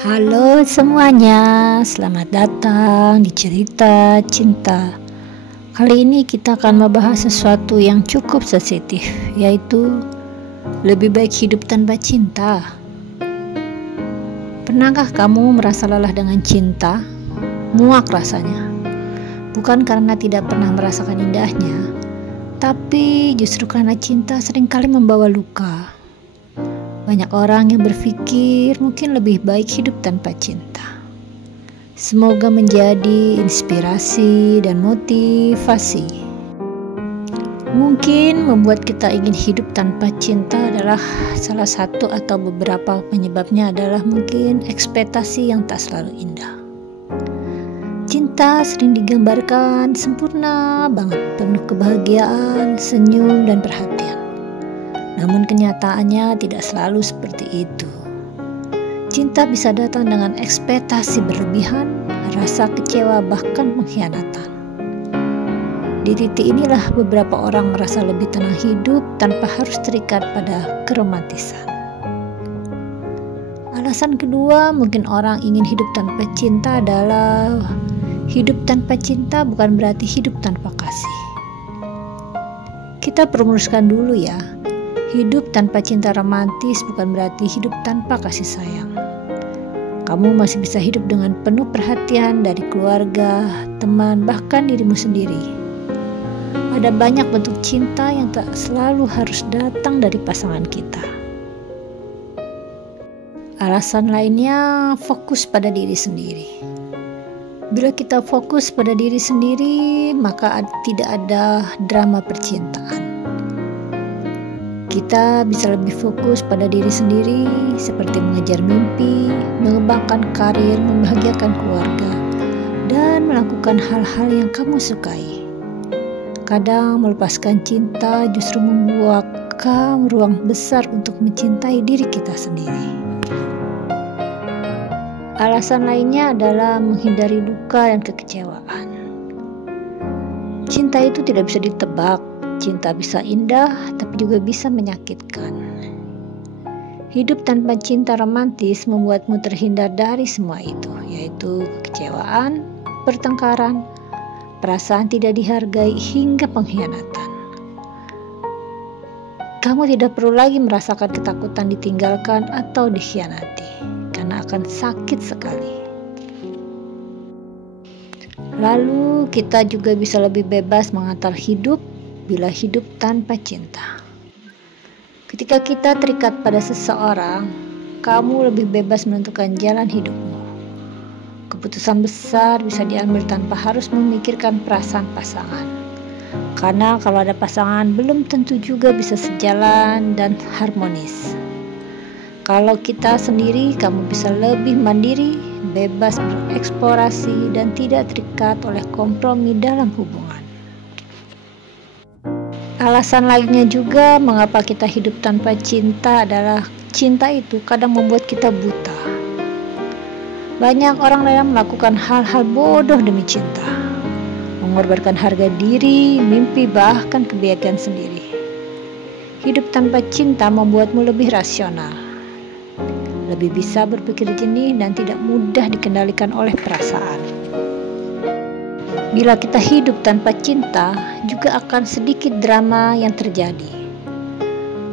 Halo semuanya, selamat datang di cerita cinta. Kali ini kita akan membahas sesuatu yang cukup sensitif, yaitu lebih baik hidup tanpa cinta. Pernahkah kamu merasa lelah dengan cinta? Muak rasanya. Bukan karena tidak pernah merasakan indahnya, tapi justru karena cinta seringkali membawa luka. Banyak orang yang berpikir mungkin lebih baik hidup tanpa cinta. Semoga menjadi inspirasi dan motivasi. Mungkin membuat kita ingin hidup tanpa cinta adalah salah satu atau beberapa penyebabnya adalah mungkin ekspektasi yang tak selalu indah. Cinta sering digambarkan sempurna banget, penuh kebahagiaan, senyum, dan perhatian. Namun kenyataannya tidak selalu seperti itu. Cinta bisa datang dengan ekspektasi berlebihan, rasa kecewa, bahkan pengkhianatan. Di titik inilah beberapa orang merasa lebih tenang hidup tanpa harus terikat pada keromantisan. Alasan kedua, mungkin orang ingin hidup tanpa cinta adalah hidup tanpa cinta bukan berarti hidup tanpa kasih. Kita perlu meluruskan dulu ya. Hidup tanpa cinta romantis bukan berarti hidup tanpa kasih sayang. Kamu masih bisa hidup dengan penuh perhatian dari keluarga, teman, bahkan dirimu sendiri. Ada banyak bentuk cinta yang tak selalu harus datang dari pasangan kita. Alasan lainnya, fokus pada diri sendiri. Bila kita fokus pada diri sendiri, maka tidak ada drama percintaan. Kita bisa lebih fokus pada diri sendiri, seperti mengejar mimpi, mengembangkan karir, membahagiakan keluarga, dan melakukan hal-hal yang kamu sukai. Kadang melepaskan cinta justru membuat kamu ruang besar untuk mencintai diri kita sendiri. Alasan lainnya adalah menghindari duka dan kekecewaan. Cinta itu tidak bisa ditebak. Cinta bisa indah, tapi juga bisa menyakitkan. Hidup tanpa cinta romantis membuatmu terhindar dari semua itu, yaitu kekecewaan, pertengkaran, perasaan tidak dihargai, hingga pengkhianatan. Kamu tidak perlu lagi merasakan ketakutan ditinggalkan atau dikhianati, karena akan sakit sekali. Lalu kita juga bisa lebih bebas mengatur hidup bila hidup tanpa cinta. Ketika kita terikat pada seseorang, kamu lebih bebas menentukan jalan hidupmu. Keputusan besar bisa diambil tanpa harus memikirkan perasaan pasangan. Karena kalau ada pasangan, belum tentu juga bisa sejalan dan harmonis. Kalau kita sendiri, kamu bisa lebih mandiri, bebas bereksplorasi, dan tidak terikat oleh kompromi dalam hubungan. Alasan lainnya juga mengapa kita hidup tanpa cinta adalah cinta itu kadang membuat kita buta. Banyak orang rela melakukan hal-hal bodoh demi cinta, mengorbankan harga diri, mimpi, bahkan kebahagiaan sendiri. Hidup tanpa cinta membuatmu lebih rasional, lebih bisa berpikir jernih dan tidak mudah dikendalikan oleh perasaan. Bila kita hidup tanpa cinta, juga akan sedikit drama yang terjadi.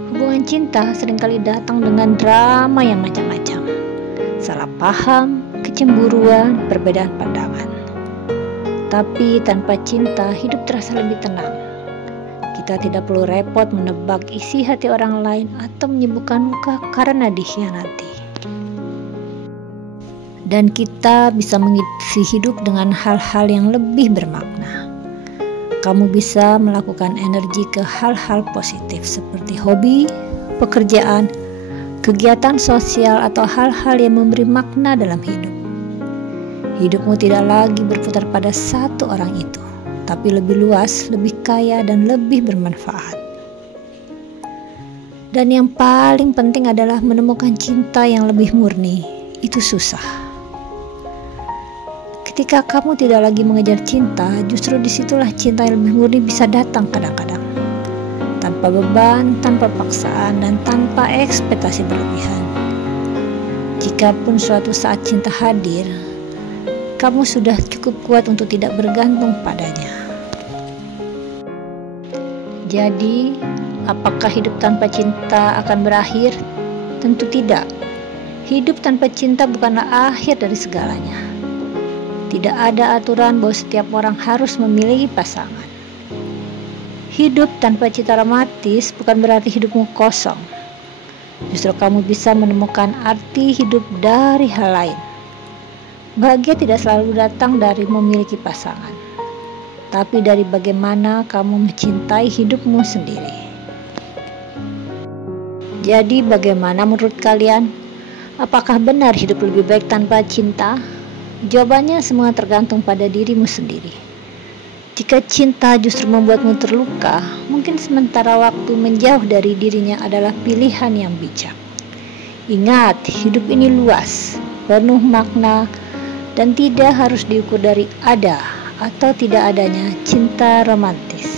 Hubungan cinta seringkali datang dengan drama yang macam-macam. Salah paham, kecemburuan, perbedaan pandangan. Tapi tanpa cinta, hidup terasa lebih tenang. Kita tidak perlu repot menebak isi hati orang lain atau menyembuhkan luka karena dikhianati. Dan kita bisa mengisi hidup dengan hal-hal yang lebih bermakna. Kamu bisa melakukan energi ke hal-hal positif seperti hobi, pekerjaan, kegiatan sosial, atau hal-hal yang memberi makna dalam hidup. Hidupmu tidak lagi berputar pada satu orang itu, tapi lebih luas, lebih kaya, dan lebih bermanfaat. Dan yang paling penting adalah menemukan cinta yang lebih murni. Itu susah. Ketika kamu tidak lagi mengejar cinta, justru disitulah cinta yang lebih murni bisa datang kadang-kadang. Tanpa beban, tanpa paksaan, dan tanpa ekspektasi berlebihan. Jikapun suatu saat cinta hadir, kamu sudah cukup kuat untuk tidak bergantung padanya. Jadi, apakah hidup tanpa cinta akan berakhir? Tentu tidak. Hidup tanpa cinta bukanlah akhir dari segalanya. Tidak ada aturan bahwa setiap orang harus memiliki pasangan. Hidup tanpa cinta romantis bukan berarti hidupmu kosong. Justru kamu bisa menemukan arti hidup dari hal lain. Bahagia tidak selalu datang dari memiliki pasangan, tapi dari bagaimana kamu mencintai hidupmu sendiri. Jadi bagaimana menurut kalian? Apakah benar hidup lebih baik tanpa cinta? Jawabannya semua tergantung pada dirimu sendiri. Jika cinta justru membuatmu terluka, mungkin sementara waktu menjauh dari dirinya adalah pilihan yang bijak. Ingat, hidup ini luas, penuh makna, dan tidak harus diukur dari ada atau tidak adanya cinta romantis.